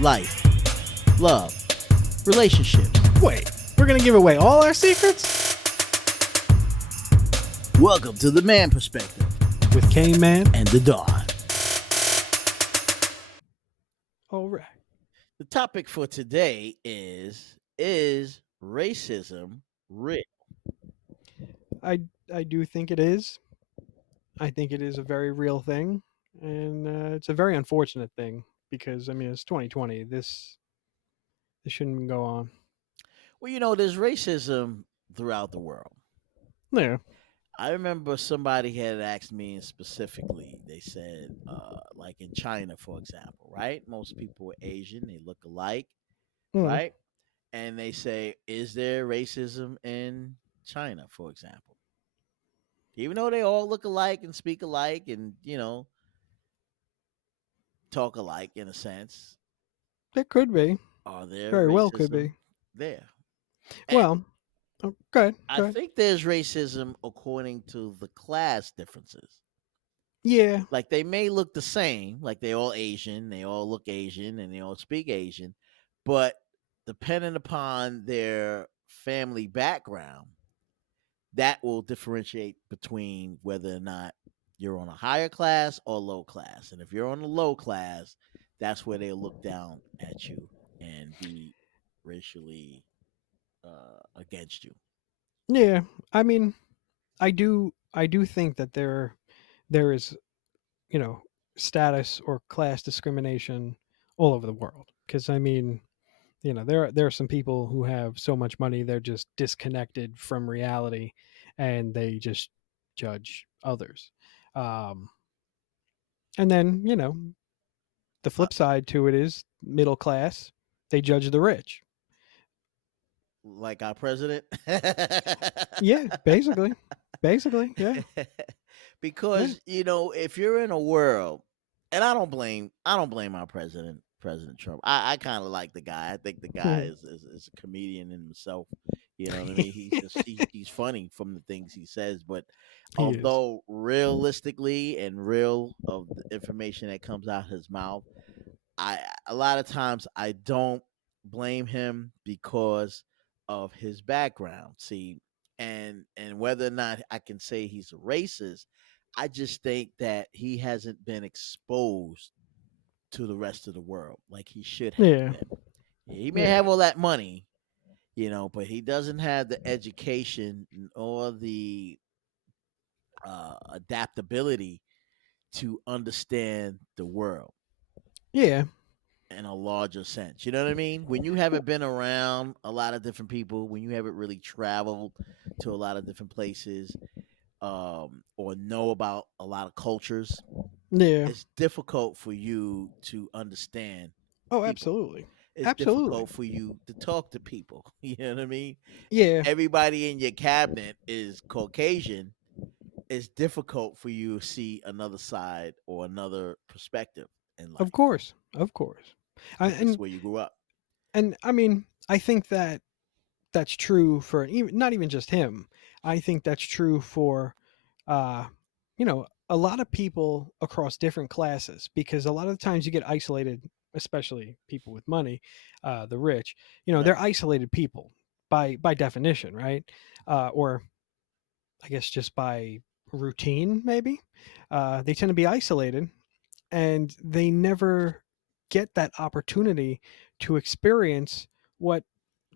life, love, relationships. Wait, we're gonna give away all our secrets? Welcome to the Man Perspective With Kane Man. and the Dawn. All right. The topic for today is racism real? I do think it is. I think it is a very real thing, and it's a very unfortunate thing because I mean it's 2020. This shouldn't go on. Well, there's racism throughout the world. Yeah. I remember somebody had asked me specifically, they said, like in China, for example, right? Most people are Asian, they look alike, Mm. right? And they say, is there racism in China, for example? Even though they all look alike and speak alike and, talk alike in a sense, There could be. are there Very well could racism be. there? And Well, oh, go ahead. I Go ahead. think there's racism according to the class differences. Yeah. Like they may look the same, like they all Asian, they all look Asian, and they all speak Asian, but depending upon their family background, that will differentiate between whether or not you're on a higher class or low class. And if you're on the low class, that's where they'll look down at you and be racially against you. Yeah. I mean, I do think that there is, you know, status or class discrimination all over the world because I mean, there are some people who have so much money they're just disconnected from reality and they just judge others. um and then the Uh, flip side to it is middle class, they judge the rich. like our president. Yeah, basically, yeah. Yeah. Because if you're in a world, and I don't blame our President Trump. I kind of like the guy. I think the guy is a comedian in himself. You know what I mean? He's funny from the things he says, but He is. although realistically and real of the information that comes out his mouth, I a lot of times I don't blame him because of his background. See, and whether or not I can say he's a racist, I just think that he hasn't been exposed to the rest of the world like he should have Yeah. been. He may Yeah. have all that money, but he doesn't have the education or the adaptability to understand the world Yeah. in a larger sense. You know what I mean? When you haven't been around a lot of different people, when you haven't really traveled to a lot of different places, or know about a lot of cultures, Yeah. it's difficult for you to understand Oh, people. absolutely. It's Absolutely. difficult for you to talk to people. You know what I mean? Yeah. Everybody in your cabinet is Caucasian. It's difficult for you to see another side or another perspective in Of life course. Of course. I, because this is and where you grew up. and I mean, I think that that's true for not even just him. I think that's true for uh a lot of people across different classes because a lot of the times you get isolated, especially people with money, the rich, Right. they're isolated people by definition, right? Or I guess just by routine maybe. They tend to be isolated and they never get that opportunity to experience what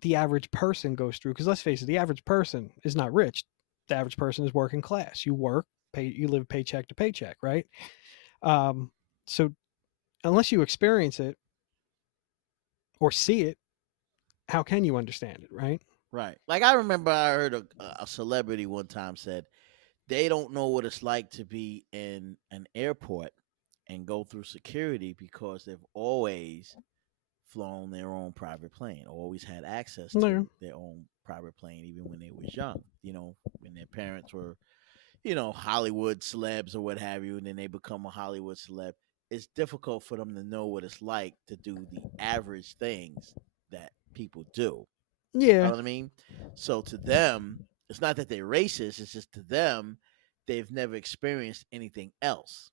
the average person goes through, because let's face it, the average person is not rich. The average person is working class. You work, you live paycheck to paycheck, right? So unless you experience it or see it, how can you understand it, right? Right. Like I remember I heard a celebrity one time said they don't know what it's like to be in an airport and go through security because they've always flown their own private plane, always had access to No. their own private plane even when they was young, when their parents were, Hollywood celebs or what have you, and then they become a Hollywood celeb. It's difficult for them to know what it's like to do the average things that people do. You Yeah. follow what I mean? So to them, it's not that they're racist. It's just to them, they've never experienced anything else.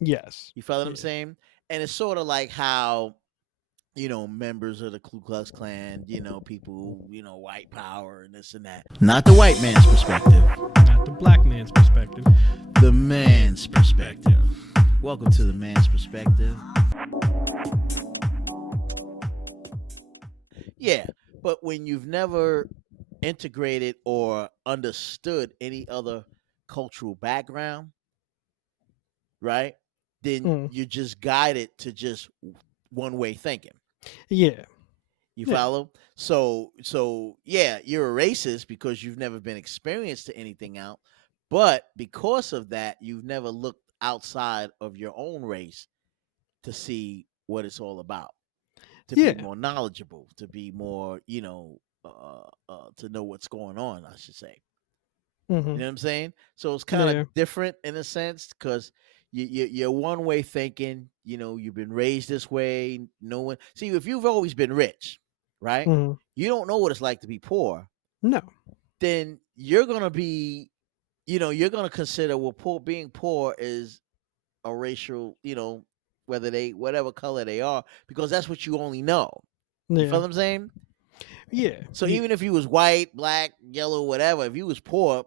Yes. You follow what I'm Yeah. saying? And it's sort of like how, members of the Ku Klux Klan, people, white power and this and that. Not the white man's perspective, Not the black man's perspective. the man's perspective. Welcome to the man's perspective. Yeah, but when you've never integrated or understood any other cultural background, right? Then Mm. you're just guided to just one way thinking. Yeah. You Yeah. follow? So yeah, you're a racist because you've never been experienced to anything out, but because of that, you've never looked outside of your own race to see what it's all about, to be Yeah. more knowledgeable, to be more, to know what's going on, I should say. You Hmm. know what I'm saying? So it's kind Yeah. of different in a sense because you're one way thinking. You've been raised this way. No one see if you've always been rich, right? Hmm. You don't know what it's like to be poor. No. Then you're gonna be, you're gonna consider well, being poor is a racial, whether they whatever color they are, because that's what you only know. You feel Yeah. what I'm saying? Yeah. So even if you was white, black, yellow, whatever, if you was poor,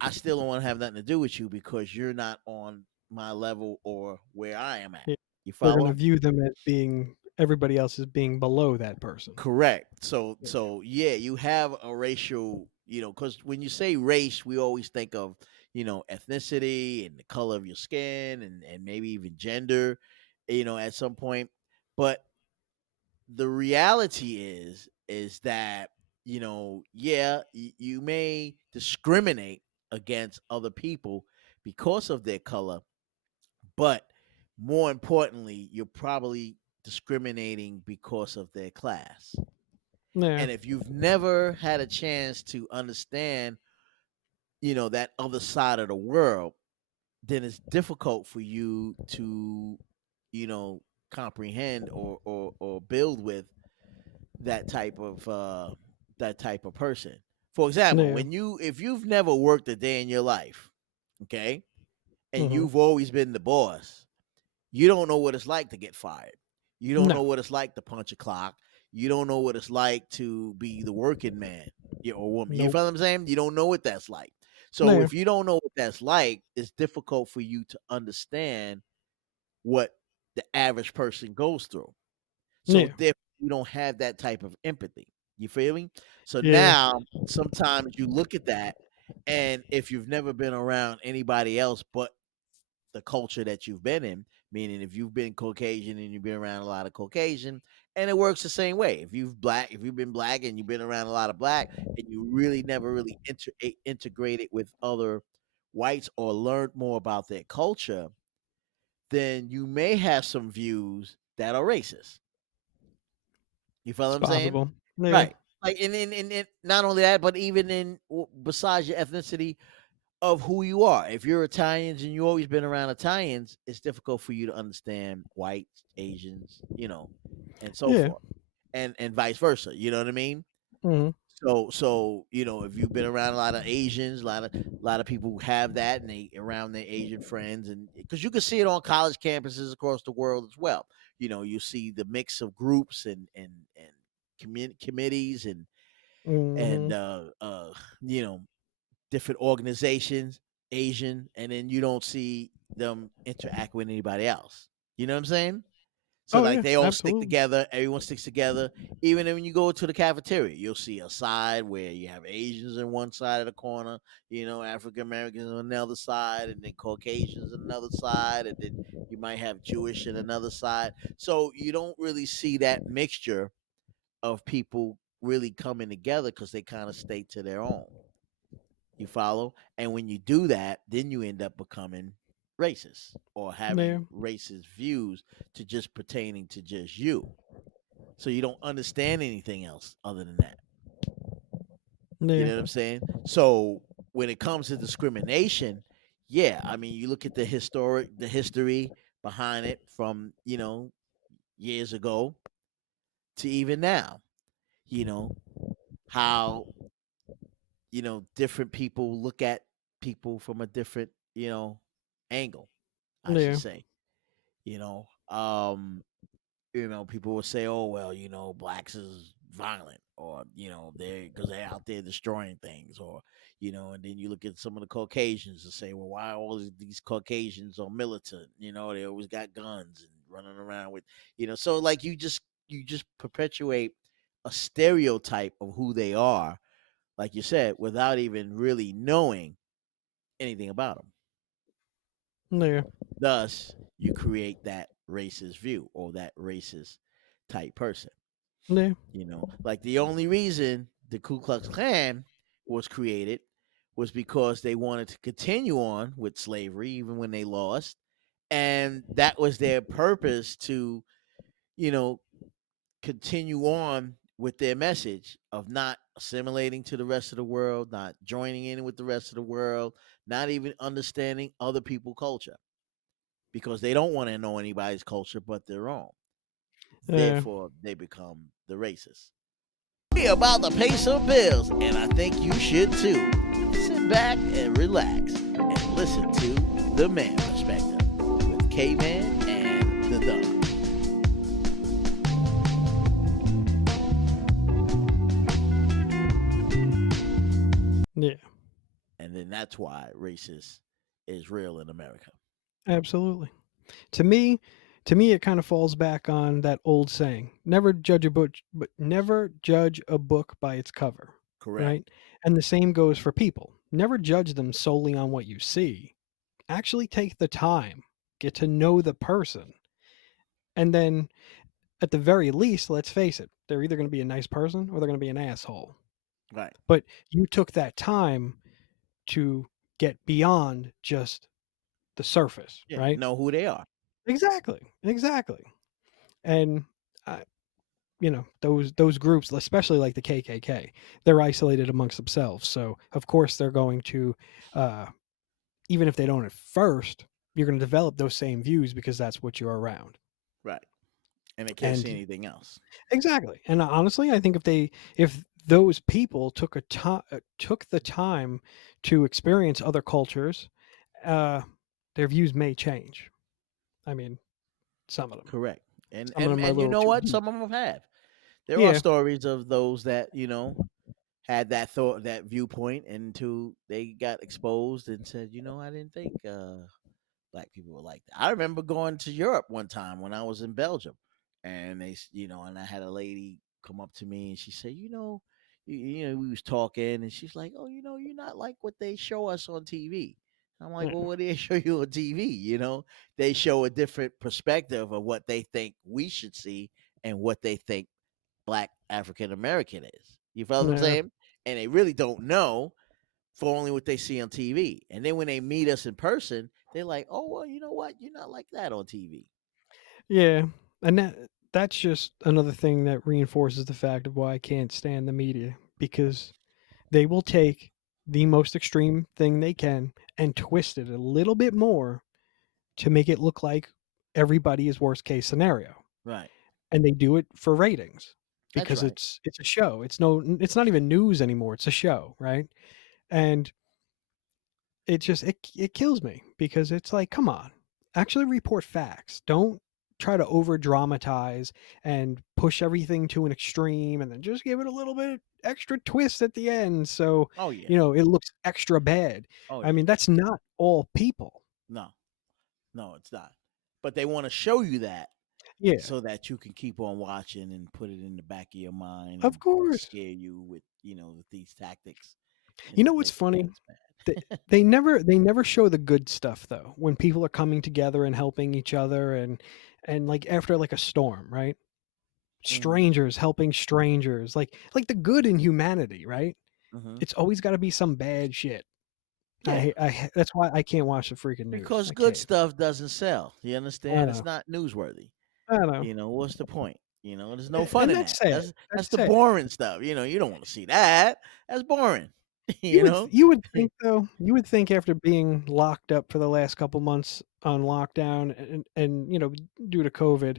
I still don't want to have nothing to do with you because you're not on my level or where I am at. Yeah. You They're gonna follow? view them as being everybody else as being below that person. Correct. So Yeah. so yeah, you have a racial, because when you say race, we always think of, ethnicity and the color of your skin and maybe even gender, at some point. But the reality is that, yeah, you may discriminate against other people because of their color, but more importantly, you're probably discriminating because of their class. Yeah. And if you've never had a chance to understand, that other side of the world, then it's difficult for you to, you know comprehend or build with that type of person. For example, Yeah. when you if you've never worked a day in your life, okay, and Hmm. you've always been the boss, you don't know what it's like to get fired. You don't No. know what it's like to punch a clock. You don't know what it's like to be the working man, or woman. You Nope. feel what I'm saying? You don't know what that's like. So Yeah. if you don't know what that's like, it's difficult for you to understand what the average person goes through. So Yeah. therefore, you don't have that type of empathy. You feel me? So Yeah. now sometimes you look at that, and if you've never been around anybody else but the culture that you've been in, meaning if you've been Caucasian and you've been around a lot of Caucasian, and it works the same way. If you've been black and you've been around a lot of black, and you really never really integrated with other whites or learned more about their culture, then you may have some views that are racist. You feel what It's I'm saying? possible. Yeah. Right. Like in not only that, but even besides your ethnicity of who you are. If you're Italians and you always been around Italians, it's difficult for you to understand whites, Asians, and so Yeah. forth, and vice versa. You know what I mean? Hmm. So if you've been around a lot of Asians, a lot of people who have that, and they around their Asian friends, and because you can see it on college campuses across the world as well. You see the mix of groups and committees and Hmm. you know different organizations, Asian, and then you don't see them interact with anybody else. You know what I'm saying? So Oh like yeah. they all stick Absolutely. together, everyone sticks together. Even when you go to the cafeteria, you'll see a side where you have Asians on one side of the corner, African Americans on the other side, and then Caucasians on another side, and then you might have Jewish in another side. So you don't really see that mixture of people really coming together because they kind of stay to their own. You follow? And when you do that, then you end up becoming racist or Yeah. having racist views to just pertaining to just you. So you don't understand anything else other than that. You Yeah. know what I'm saying? So when it comes to discrimination, yeah, I mean, you look at the history behind it from, years ago to even now, you know, how, different people look at people from a different, angle, I should Yeah. say. You know, People will say, "Oh well, blacks is violent," or they because they're out there destroying things, or and then you look at some of the Caucasians and say, "Well, why all these Caucasians are militant? They always got guns and running around with, So like you just perpetuate a stereotype of who they are, like you said, without even really knowing anything about them. Yeah. Thus, you create that racist view or that racist type person. Yeah. Like the only reason the Ku Klux Klan was created was because they wanted to continue on with slavery even when they lost. And that was their purpose to, you know, continue on with their message of not assimilating to the rest of the world, not joining in with the rest of the world, not even understanding other people's culture because they don't want to know anybody's culture but their own. Yeah. Therefore, they become the racists. We about to pay some bills, and I think you should too. Sit back and relax and listen to The Man Perspective with K Man and the Dog. Yeah. And then that's why racist is real in America. Absolutely. To me, it kind of falls back on that old saying: never judge a book by its cover, Correct. right? And the same goes for people. Never judge them solely on what you see. Actually take the time, get to know the person, and then at the very least, let's face it, they're either going to be a nice person or they're going to be an asshole. Right. But you took that time to get beyond just the surface, Yeah. right? Know who they are. Exactly. Exactly. And those groups, especially like the KKK, they're isolated amongst themselves. So of course they're going to, uh, even if they don't at first, you're going to develop those same views because that's what you're around. Right. And they can't see And anything else. exactly. And honestly, I think if those people took the time to experience other cultures, uh, their views may change. I mean, some of them. Correct. And Some of and them are a and you little know too what? deep. Some of them have. There are Yeah. stories of those that, had that thought, that viewpoint, until they got exposed and said, I didn't think black people were like that. I remember going to Europe one time when I was in Belgium, and and I had a lady come up to me and she said, we was talking, and she's like, oh, you're not like what they show us on TV. I'm like, Yeah. well, what do they show you on TV? They show a different perspective of what they think we should see and what they think black African American is. You feel what I'm Yeah. saying? And they really don't know for only what they see on TV. And then when they meet us in person, they're like, "Oh, well, you know what? You're not like that on TV." Yeah, and that's just another thing that reinforces the fact of why I can't stand the media, because they will take the most extreme thing they can and twist it a little bit more to make it look like everybody is worst case scenario. Right. And they do it for ratings That's because right. it's a show. It's not even news anymore. It's a show, right? And it kills me because it's like, come on, actually report facts. Don't try to over dramatize and push everything to an extreme and then just give it a little bit extra twist at the end so Oh yeah. it looks extra bad. Oh I yeah. mean, that's not all people. No, no, it's not. But they want to show you that Yeah, so that you can keep on watching and put it in the back of your mind of and course. scare you with with these tactics and You to know what's think that funny? it's They, bad. they never show the good stuff though, when people are coming together and helping each other, and like after like a storm, right? Hmm. Strangers helping strangers, like the good in humanity, right? Hmm. It's always got to be some bad shit. Yeah, That's why I can't watch the freaking news. because I good can't. stuff doesn't sell. You I understand? It's know. not newsworthy. I know. What's the point? There's no fun And in that's that. sad. That's That's the sad. boring stuff. You don't want to see that. That's boring. you know? You would think though. You would think after being locked up for the last couple months on lockdown and due to COVID,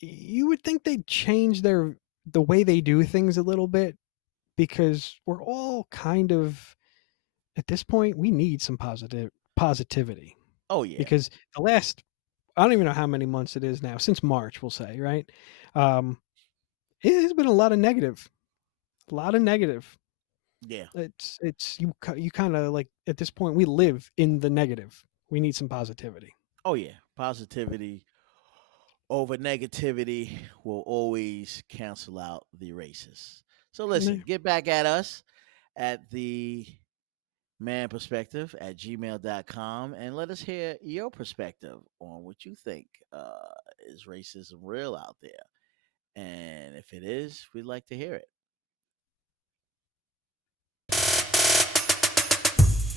you would think they'd change the way they do things a little bit, because we're all kind of, at this point we need some positivity, Oh yeah. because the last I don't even know how many months it is now, since March, we'll say, right? Um, it has been a lot of negative, a lot of negative. Yeah. It's you kind of like at this point we live in the negative. We need some positivity. Oh yeah. Positivity over negativity will always cancel out the racist. So listen, get back at us at the manperspective at gmail.com and let us hear your perspective on what you think is racism real out there. And if it is, we'd like to hear it.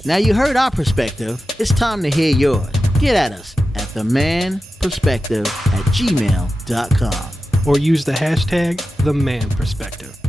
Now you heard our perspective. It's time to hear yours. Get at us at themanperspective at gmail.com. Or use the hashtag #TheManPerspective.